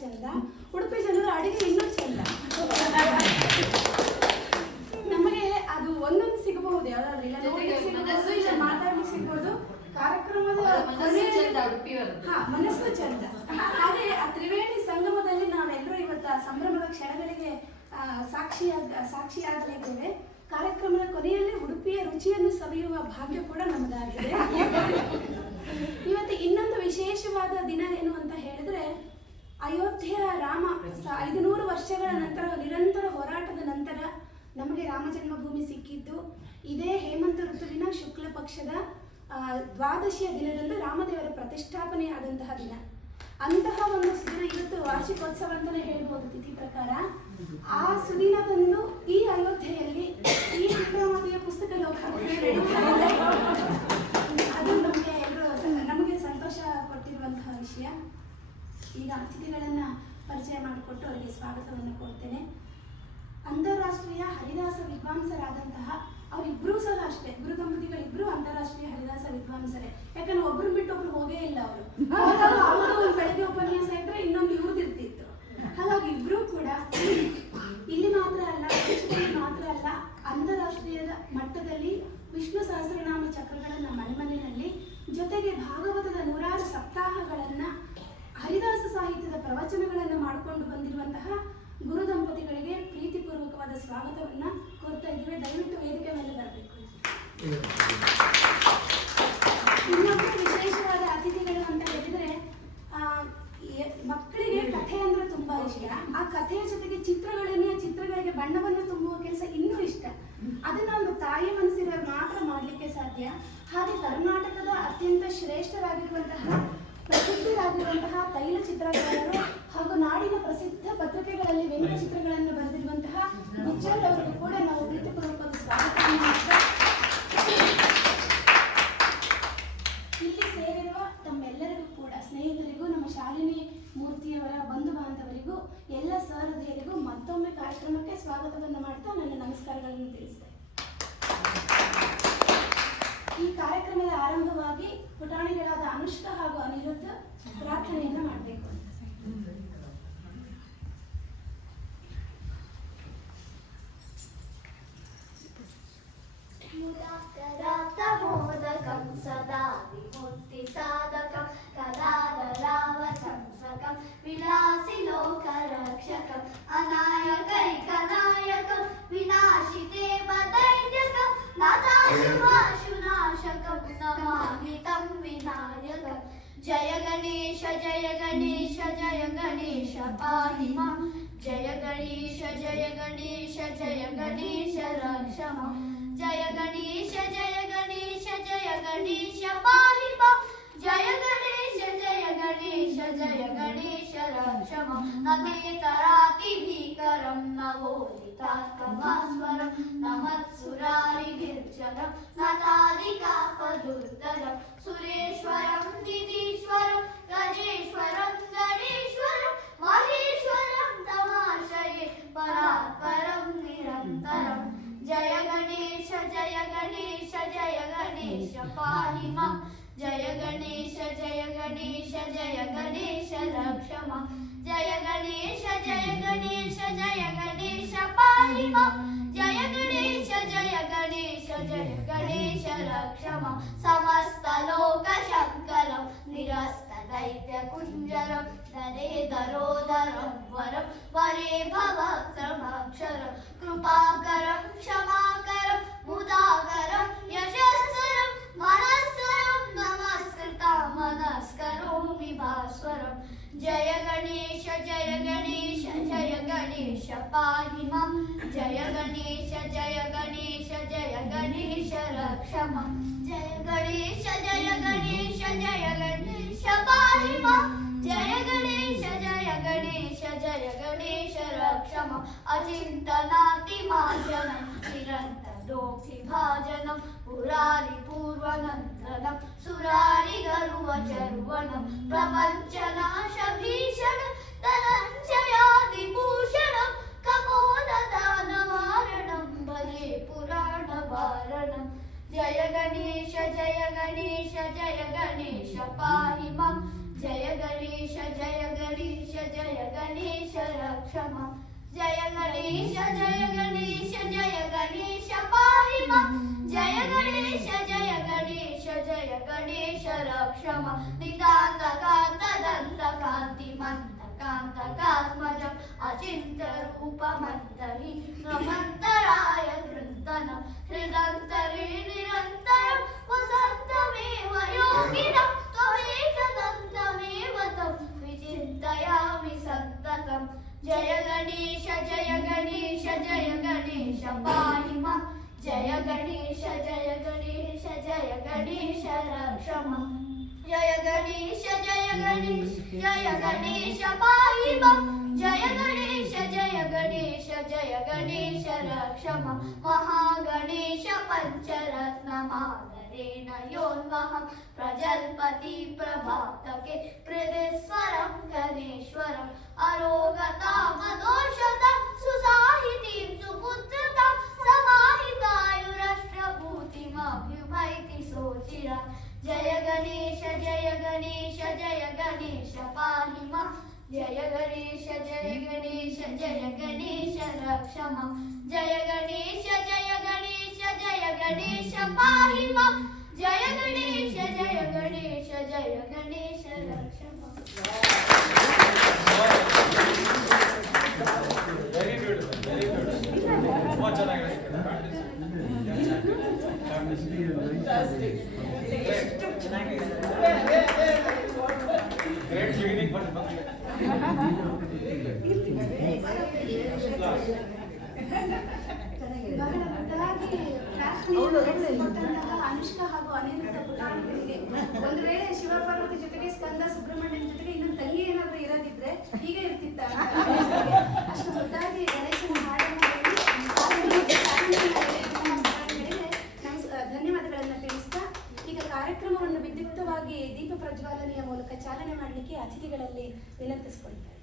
ಚಂದ, ಉಡುಪಿ ಜನರ ಅಡಿಗೆ ಇನ್ನೂ ಚಂದ. ನಮಗೆ ಅದು ಒಂದೊಂದು ಸಿಗಬಹುದು, ಯಾವ್ದಾದ್ರು ಇಲ್ಲ ನೋಡ್ಲಿಕ್ಕೆ ಸಿಗಬಹುದು, ಇಲ್ಲ ಮಾತಾಡ್ಲಿಕ್ಕೆ ಸಿಗಬಹುದು. ಕಾರ್ಯಕ್ರಮದ ಮನಸ್ಸು ಚಂದ. ಹಾಗೆ ಆ ತ್ರಿವೇಣಿ ಸಂಗಮದಲ್ಲಿ ನಾವೆಲ್ಲರೂ ಇವತ್ತು ಆ ಸಂಭ್ರಮದ ಕ್ಷಣಗಳಿಗೆ ಸಾಕ್ಷಿಯಾಗಲಿದ್ದೇವೆ. ಕಾರ್ಯಕ್ರಮದ ಕೊನೆಯಲ್ಲಿ ಉಡುಪಿಯ ರುಚಿಯನ್ನು ಸವಿಯುವ ಭಾಗ್ಯ ಕೂಡ ನಮ್ಮದಾಗಿದೆ. ಇವತ್ತು ಇನ್ನೊಂದು ವಿಶೇಷವಾದ ದಿನ ಏನು ಅಂತ ಹೇಳಿದ್ರೆ, ಅಯೋಧ್ಯೆಯ ರಾಮ 500 ವರ್ಷಗಳ ನಂತರ ನಿರಂತರ ಹೋರಾಟದ ನಂತರ ನಮಗೆ ರಾಮ ಜನ್ಮಭೂಮಿ ಸಿಕ್ಕಿದ್ದು. ಇದೇ ಹೇಮಂತ ಋತುವಿನ ಶುಕ್ಲ ಪಕ್ಷದ ದ್ವಾದಶಿಯ ದಿನದಂದು ರಾಮದೇವರ ಪ್ರತಿಷ್ಠಾಪನೆಯಾದಂತಹ ದಿನ. ಅಂತಹ ಒಂದು ಸುದಿನ ಇವತ್ತು ವಾರ್ಷಿಕೋತ್ಸವ ಅಂತಲೇ ಹೇಳ್ಬೋದು ತಿಥಿ ಪ್ರಕಾರ. ಆ ಸುದಿನದಂದು ಈ ಅಯೋಧ್ಯೆಯಲ್ಲಿ ಈ ವಿಕ್ರಮಾದಿತ್ಯ ಪುಸ್ತಕ ಲೋಕಾರ್ಪಣೆ ಅದು ನಮಗೆ ಸಂತೋಷ ಕೊಟ್ಟಿರುವಂತಹ ವಿಷಯ. ಈಗ ಅತಿಥಿಗಳನ್ನ ಪರಿಚಯ ಮಾಡಿಕೊಟ್ಟು ಅವರಿಗೆ ಸ್ವಾಗತವನ್ನು ಕೊಡ್ತೇನೆ. ಅಂತಾರಾಷ್ಟ್ರೀಯ ಹರಿದಾಸ ವಿದ್ವಾಂಸರಾದಂತಹ ಅವರಿಬ್ಬರೂ ಸಹ ಅಷ್ಟೇ, ಗುರು ದಂಪತಿಗಳಿಬ್ರು ಅಂತಾರಾಷ್ಟ್ರೀಯ ಹರಿದಾಸ ವಿದ್ವಾಂಸರೇ. ಯಾಕಂದ್ರೆ ಒಬ್ರು ಬಿಟ್ಟು ಒಬ್ರು ಹೋಗೇ ಇಲ್ಲ. ಅವರು ಬೆಳಗ್ಗೆ ಉಪನ್ಯಾಸ ಇದ್ರೆ ಇನ್ನೊಂದು ಇವ್ರದಿರ್ತಿತ್ತು. ಹಾಗಾಗಿ ಇಬ್ರು ಕೂಡ ಇಲ್ಲಿ ಮಾತ್ರ ಅಲ್ಲ, ದೇಶದಲ್ಲಿ ಮಾತ್ರ ಅಲ್ಲ, ಅಂತಾರಾಷ್ಟ್ರೀಯದ ಮಟ್ಟದಲ್ಲಿ ವಿಷ್ಣು ಸಹಸ್ರನಾಮ ಚಕ್ರಗಳನ್ನ ಮನೆಮನೆಯಲ್ಲಿ, ಜೊತೆಗೆ ಭಾಗವತದ 106 ಸಪ್ತಾಹಗಳನ್ನ, ಹರಿದಾಸ ಸಾಹಿತ್ಯದ ಪ್ರವಚನಗಳನ್ನು ಮಾಡಿಕೊಂಡು ಬಂದಿರುವಂತಹ ಗುರು ದಂಪತಿಗಳಿಗೆ ಪ್ರೀತಿಪೂರ್ವಕವಾದ ಸ್ವಾಗತವನ್ನ ಕೋರ್ತಾ ಇದ್ದೀವಿ. ದಯವಿಟ್ಟು ವೇದಿಕೆ ಮೇಲೆ ಬರಬೇಕು. ಇನ್ನೊಬ್ಬ ವಿಶೇಷವಾದ ಅತಿಥಿಗಳು ಅಂತ ಹೇಳಿದ್ರೆ, ಮಕ್ಕಳಿಗೆ ಕಥೆ ಅಂದ್ರೆ ತುಂಬಾ ಇಷ್ಟ. ಆ ಕಥೆಯ ಜೊತೆಗೆ ಚಿತ್ರಗಳಿಗೆ ಬಣ್ಣವನ್ನು ತುಂಬುವ ಕೆಲಸ ಇನ್ನೂ ಇಷ್ಟ. ಅದನ್ನ ಒಂದು ತಾಯಿ ಮನಸ್ಸಿರೋರು ಮಾತ್ರ ಮಾಡ್ಲಿಕ್ಕೆ ಸಾಧ್ಯ. ಹಾಗೆ ಕರ್ನಾಟಕದ ಅತ್ಯಂತ ಶ್ರೇಷ್ಠರಾಗಿರುವಂತಹ ಪ್ರಸಿದ್ಧರಾಗಿರುವಂತಹ ತೈಲ ಚಿತ್ರಕಾರರು ಹಾಗೂ ನಾಡಿನ ಪ್ರಸಿದ್ಧ ಪತ್ರಿಕೆಗಳಲ್ಲಿ ವ್ಯಂಗ್ಯಚಿತ್ರಗಳನ್ನು ಬರೆದಿರುವಂತಹ ಗುಜ್ಜಲ್ ಅವರಿಗೂ ಕೂಡ ನಾವು ಪ್ರೀತಿಪೂರ್ವಕವಾದ ಸ್ವಾಗತವನ್ನು ಮಾಡ್ತಾ, ಇಲ್ಲಿ ಸೇರಿರುವ ತಮ್ಮೆಲ್ಲರಿಗೂ ಕೂಡ, ಸ್ನೇಹಿತರಿಗೂ, ನಮ್ಮ ಶಾಲಿನಿ ಮೂರ್ತಿಯವರ ಬಂಧು ಬಾಂಧವರಿಗೂ, ಎಲ್ಲ ಸಹೃದಯರಿಗೂ ಮತ್ತೊಮ್ಮೆ ಕಾರ್ಯಕ್ರಮಕ್ಕೆ ಸ್ವಾಗತವನ್ನು ಮಾಡ್ತಾ ನನ್ನ ನಮಸ್ಕಾರಗಳನ್ನು ತಿಳಿಸ್ತೇನೆ. ಈ ಕಾರ್ಯಕ್ರಮದ ಆರಂಭವಾಗಿ ಪುಟಾಣಿಗಳಾದ ಅನುಷ್ಕಾ ಹಾಗೂ ಅನಿರುದ್ಧ ಪ್ರಾರ್ಥನೆಯನ್ನು ಮಾಡಬೇಕು ಅಂತ. ಮುದಾಕರಾಪ್ತಮೋದಕಂ ಸದಾ ವಿಮುಕ್ತಿ ಸಾಧಕಂ ಕದಾದರಾವಚಂಸಕಂ ವಿಲಾಸಿ ಲೋಕರಕ್ಷಕಂ ಅನಾಯಕೈಕನಾಯಕಂ ವಿನಾಶಿತೆ ದೈತ್ಯಕಂ ನಾಥಾಶುನಾಶಕಂ ನಮಾಮಿ ತಂ ವಿನಾಯಕಂ. ಜಯ ಗಣೇಶ ಜಯ ಗಣೇಶ ಜಯ ಗಣೇಶ ಪಾಹಿ ಮಾಂ. ಜಯ ಗಣೇಶ ಜಯ ಗಣೇಶ ಜಯ ಗಣೇಶ ರಕ್ಷ ಮಾಂ. ಜಯ ಗಣೇಶ ಜಯ ಗಣೇಶ ಜಯ ಗಣೇಶ ಪಾಹಿ ಮಾಂ. ಜಯ ಗಣೇಶ ಜಯ ಗಣೇಶ ಜಯ ಗಣೇಶ ರಕ್ಷ ಮಾಂ. ನಮೇತರಾತಿ ಭೀಕರಂ ನವೋದಿತಾತ್ಮಸ್ವರಂ ನಮತ್ಸುರಾರಿ ನಿರ್ಜನಂ ನತಾದಿಕಾಪದುರ್ಧರಂ ಸುರೇಶ್ವರಂ ನಿಧೀಶ್ವರಂ ಗಜೇಶ್ವರಂ ಗಣೇಶ್ವರಂ ಮಹೇಶ್ವರಂ ತಮಾಶಯೇ ಪರಾತ್ಪರಂ ನಿರಂತರಂ. ಜಯ ಗಣೇಶ ಜಯ ಗಣೇಶ ಜಯ ಗಣೇಶ ಪಾಹಿ ಮಾಂ. ಜಯ ಗಣೇಶ ಜಯ ಗಣೇಶ ಜಯ ಗಣೇಶ ರಕ್ಷ ಮಾಂ. ಜಯ ಗಣೇಶ ಜಯ ಗಣೇಶ ಜಯ ಗಣೇಶ ಪಾಹಿ ಮಾಂ. ಜಯ ಗಣೇಶ ಜಯ ಗಣೇಶ ಜಯ ಗಣೇಶ ರಕ್ಷ ಮಾಂ. ಸಮಸ್ತ ಲೋಕ ಶಂಕರಂ ನಿರಸ್ತ ದೈತ್ಯ ಕುಂಜರಂ ಧರೆ ಧರೋಧರಂ ವರಂ ವರೇ ಭವಕ್ರಮಾಕ್ಷರಂ ಕೃಪಾಕರಂ ಕ್ಷಮಾಕರಂ ಮುದಾಕರಂ ಯಶಸ್ವರಂ ಮನಸ್ವರಂ ನಮಸ್ಕೃತ ಮನಸ್ಕರೋಮಿ ಭಾಸ್ವರಂ. ಜಯ ಗಣೇಶ ಜಯ ಗಣೇಶ ಜಯ ಗಣೇಶ ಪಾಹಿ ಮಾಂ. ಜಯ ಗಣೇಶ ಜಯ ಗಣೇಶ ಜಯ ಗಣೇಶ ರಕ್ಷ ಮಾಂ. ಜಯ ಗಣೇಶ ಜಯ ಗಣೇಶ ಜಯ ಗಣೇಶ ಪಾಹಿ ಮಾಂ. ಜಯ ಗಣೇಶ ಜಯ ಗಣೇಶ ಜಯ ಗಣೇಶ ರಕ್ಷ ಮಾಂ. ಅಚಿಂತನಾತಿಮಾರ್ಜನಂ ನಿರಂತರೋಕ್ತಿಭಾಜನಂ ಪುರಾರಿ ಪೂರ್ವನಂದನಂ ಸುರಾರಿ ಗರುವಚರ್ವಣಂ ಪ್ರಪಂಚನಾಶ ಭೀಷಣಂ ಧನಂಜಯಾದಿಭೂಷಣಂ ಕಪೋಲದಾನವಾರಣಂ ಭಜೆ ಪುರಾಣ ವಾರಣಂ. ಜಯ ಗಣೇಶ ಜಯ ಗಣೇಶ ಜಯ ಗಣೇಶ ಪಾಹಿ ಮಾಂ. ಜಯ ಗಣೇಶ ಜಯ ಗಣೇಶ ಜಯ ಗಣೇಶ ರಕ್ಷ ಮಾಂ. ಜಯ ಗಣೇಶ ಜಯ ಗಣೇಶ ಜಯ ಗಣೇಶ ಪಾಹಿ ಮಾಂ. ಜಯ ಗಣೇಶ ಜಯ ಗಣೇಶ ಜಯ ಗಣೇಶ ರಕ್ಷ ಮಾಂ. ನಿತಾಂತ ಕಾಂತ ದಂತ ಕಾಂತಿ ಮಂತ ಕಾಂತ ಕಾತ್ಮಜಂ ಅಚಿಂತ್ಯ ರೂಪ ಮಂತರಿ ನಮಂತರಾಯ ಕೃಂತನಂ ಹೃದಂತರೇ ನಿರಂತರಂ ವಸಂತಮೇವ ಯೋಗಿನಂ ತ್ವಮೇಕದಂತಮೇವ तं ವಿಚಿಂತಯಾಮಿ ಸಂತತಂ. ಜಯ ಗಣೇಶ ಜಯ ಗಣೇಶ ಜಯ ಗಣೇಶ ಪಾಹಿ ಮಾಂ. ಜಯ ಗಣೇಶ ಜಯ ಗಣೇಶ ಜಯ ಗಣೇಶ ರಕ್ಷ ಮಾಂ. ಜಯ ಗಣೇಶ ಜಯ ಗಣೇಶ ಜಯ ಗಣೇಶ ಪಾಹಿ ಮಾಂ. ಜಯ ಗಣೇಶ ಜಯ ಗಣೇಶ ಜಯ ಗಣೇಶ ರಕ್ಷ ಮಾಂ. ಮಹಾಗಣೇಶ ಪಂಚರತ್ನ ಮಾದರೇಣ ಯೋನ್ಮಹಂ ಪ್ರಜಲ್ಪತಿ ಪ್ರಭಾತಕೆ ಹೃದಯಸ್ವರಂ ಗಣೇಶ್ವರಂ ಅರೋಗತಾಮದೋಷತಂ ಸುಸಾಹಿತೀಂ ಸುಪುತ್ರತಾಂ ಸಮಾಹಿತಾಯುರಷ್ಟ್ರಭೂತಿಮಭ್ಯುಮೈತಿ ಸೋಚಿರಾಂ. ಜಯ ಗಣೇಶ ಜಯ ಗಣೇಶ ಜಯ ಗಣೇಶ ಪಾಹಿ ಮಾಂ. ಜಯ ಗಣೇಶ ಜಯ ಗಣೇಶ ಜಯ ಗಣೇಶ ರಕ್ಷ ಮಾಂ. ಜಯ ಗಣೇಶ ಜಯ ಗಣೇಶ ಜಯ ಗಣೇಶ ಪಾಹಿ ಮಾಂ. ಜಯ ಗಣೇಶ ಜಯ ಗಣೇಶ ಜಯ ಗಣೇಶ ರಕ್ಷ ಮಾಂ. Very beautiful, very beautiful. ತುಂಬಾ ಚೆನ್ನಾಗಿದೆ. Great beginning for the function. ಬಹಳ ಮುದ್ದಾಗಿ ಕೊಟ್ಟಂತಹ ಅನುಷ್ಕಾ ಹಾಗೂ ಅನಿರುದ್ಧ ಪುಟಾಣಿಗಳಿಗೆ ಒಂದು ವೇಳೆ ಶಿವಪಾರ್ವತಿ ಜೊತೆಗೆ ಸ್ಕಂದ ಸುಬ್ರಹ್ಮಣ್ಯನ ಜೊತೆಗೆ ಇನ್ನೊಂದು ತಂಗಿ ಏನಾದ್ರೂ ಇರೋದಿದ್ರೆ ಹೀಗೆ ಇರ್ತಿತ್ತ. ಅಷ್ಟು ಮುದ್ದಾಗಿ ಗಣೇಶನ ಹಾಡನ್ನು ಹೇಳಿ ಧನ್ಯವಾದಗಳನ್ನು ತಿಳಿಸ್ತಾ ಈಗ ಕಾರ್ಯಕ್ರಮವನ್ನು ವಿದ್ಯುಕ್ತವಾಗಿ ದೀಪ ಪ್ರಜ್ವಾಲನೆಯ ಮೂಲಕ ಚಾಲನೆ ಮಾಡಲಿಕ್ಕೆ ಅತಿಥಿಗಳಲ್ಲಿ ವಿನಂತಿಸಿಕೊಳ್ತಾರೆ.